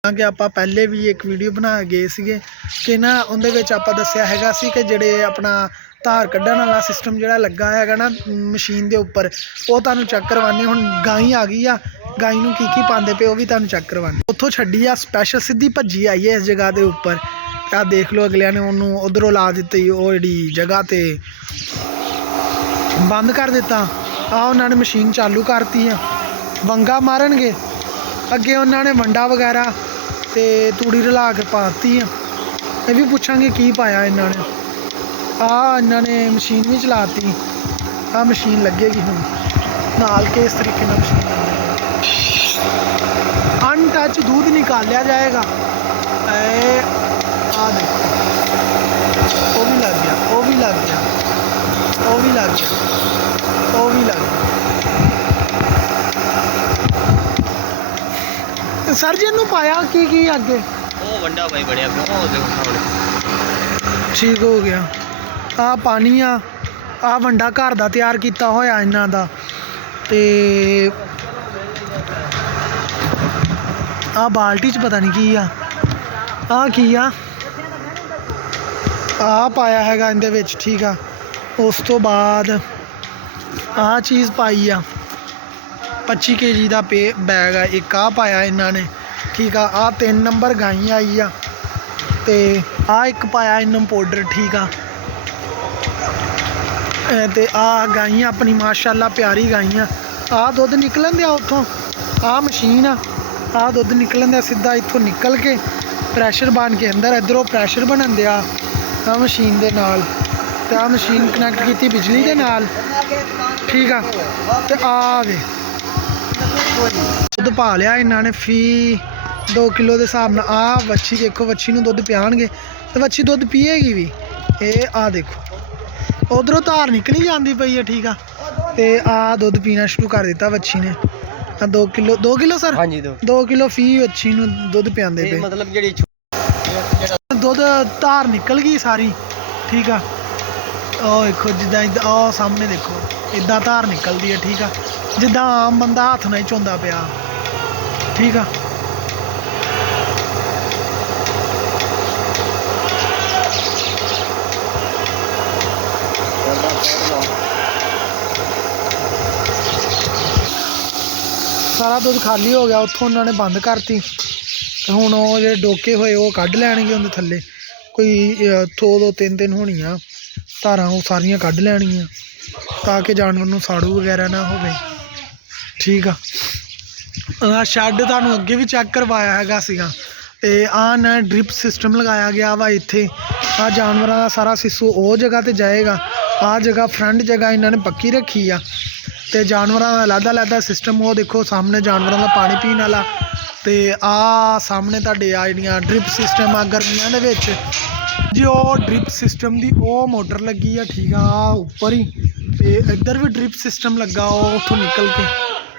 कि आप पहले भी एक वीडियो बना गए थे कि ना उहदे आप दसिया हैगा सी कि जिहड़े अपना धार कड्ढण वाला सिस्टम जिहड़ा लगा हैगा ना मशीन के उपर वो तुहानूं चैक करवाने। हुण गाई आ गई आ, गाई नूं की पाते पे वो भी तुहानूं चैक करवाने। उत्थों छड्डी आ स्पैशल सीधी भज्जी आई है इस जगह के उपर। आ देख लो अगलिया ने उन्होंने उधरों ला दी वो जी जगह तो बंद कर दिता। आ उन्होंने मशीन चालू करती है, वंगा मारनगे अगे उन्होंने वंडा वगैरह तो तूड़ी रला के पाती है। ये भी पूछांगे की पाया इन्होंने। इन्होंने मशीन भी चलाती। आ मशीन लगेगी हुण नाल के इस तरीके नाल मशीन अनटच दूध निकालिया जाएगा। आ देखो वो भी लग गया, वो भी लग गया, वो भी लग गया, वो भी लग गया। सर जी इनू पाया की अगे वो वंडा भाई बढ़िया ठीक हो गया। आ पानी आ वंडा घर का तैयार किया होया इन्हां दा ते आ बाल्टी च पता नहीं की की आ पाया हैगा इहदे विच। ठीक आ, उस तो बाद आ चीज़ पाई आ 25 kg का बैग है एक। आ पाया इन्होंने। ठीक आ 3 नंबर गाई आई आ ते आ एक पाया इन्होंने पाउडर। ठीक आ ते आ गाइयां अपनी माशाअल्लाह प्यारी गाइयां। आ दुध निकलन दिया उतों। आ मशीन आ दुध निकलन दिया सीधा इतों निकल के प्रैशर बन के अंदर इधरों प्रैशर बनन दिया आ मशीन दे नाल। ते आ मशीन कनैक्ट की बिजली दे नाल। ठीक आ ते आ वे दुध पा लिया इन्होंने फी 2 किलो के हिसाब नाल। आ वच्छी देखो, वच्छी नूं दुध पियाणगे तो वच्छी दुध पीएगी भी। ये आ देखो उधरों धार निकली जाती पई है। ठीक आ ते आ दुध पीना शुरू कर दिता वच्छी ने। 2 किलो सर। हाँ जी 2 किलो फी वच्छी नूं दुध पियाते पे मतलब जी दुध धार निकल गई सारी। ठीक आ देखो जिदा आ सामने देखो इदा धार निकलती है। ठीक आ जिदा आम बंदा हाथ नहीं चोंदा पिया। ठीक आ सारा दुध खाली हो गया। उतों उन्होंने बंद करती तो हुण वो जो डोके हुए वो कढ़ लैणगे उन्हें थल्ले कोई 2-3 होनियां धारां वो सारियां कढ़ लैणगियां ताकि जानवर नूं साड़ू वगैरह ना होवे। ठीक आ शैड तुहानूं अगे भी चैक करवाया हैगा सीगा ते आ ना ड्रिप सिस्टम लगाया गया वा इत्थे। आ जानवरां दा सारा सिस्टम वो जगह ते जाएगा। आ जगह फ्रंट जगह इन्होंने पक्की रखी आ ते जानवरां दा अलग-अलग सिस्टम। वो देखो सामने जानवरां दा पानी पीने वाला ते आ सामने तुहाडे आ जिहड़ियां ड्रिप सिस्टम आ गर्मियां दे विच जो ड्रिप सिस्टम की वो मोटर लगी है। ठीक आ उपर ही ते इधर भी ड्रिप सिस्टम लगा उतों निकल के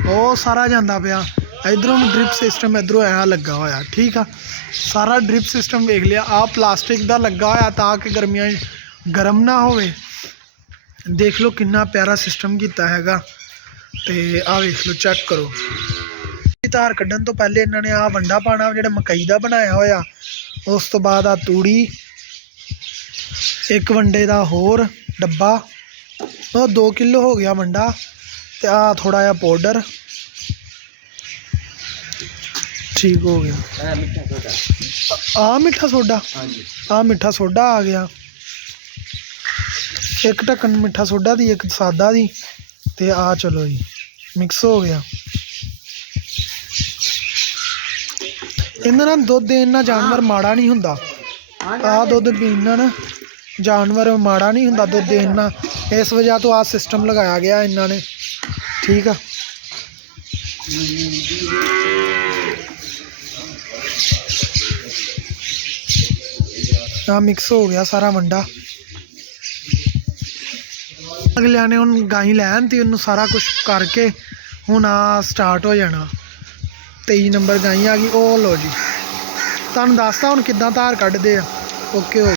वो सारा जाता पाया। इधरों भी ड्रिप सिस्टम इधरों ऐ लगा होया। ठीक आ सारा ड्रिप सिस्टम वेख लिया। आ प्लास्टिक का लगा होया ताकि गर्मियां गर्म ना होवे। देख लो कितना प्यारा सिस्टम किया हैगा ते आ वेख लो चेक करो। धार कड्ढण तो पहले इन्होंने आ वंडा पाना जिहड़ा मकई का बनाया होया। उस तो बाद आ तूड़ी एक वंडे का होर डब्बा 2 किलो हो गया वंडा ते आ थोड़ा जिहा पाउडर। ठीक हो गया। आ मिठा सोडा आ मिठा सोडा आ गया। एक ढक्कन मिठा सोडा दी एक सादा दी ते आ चलो जी मिक्स हो गया। इन्हां नाल दुध देना जानवर माड़ा नहीं हुंदा। आ दुध पीना ना जानवर माड़ा नहीं हुंदा दुध देना। इस वजह तो आ सिस्टम लगाया गया इन्होंने। ठीक आ मिक्स हो गया सारा वंडा। अगलिया ने हुण गाई लैन ती उन्होंने सारा कुछ करके हुण आ स्टार्ट हो जाना। 23 नंबर गाई आ गई। ओ लो जी तुहानूं दसदा हुण किद्दां धार कड्ढदे आ। ओके हो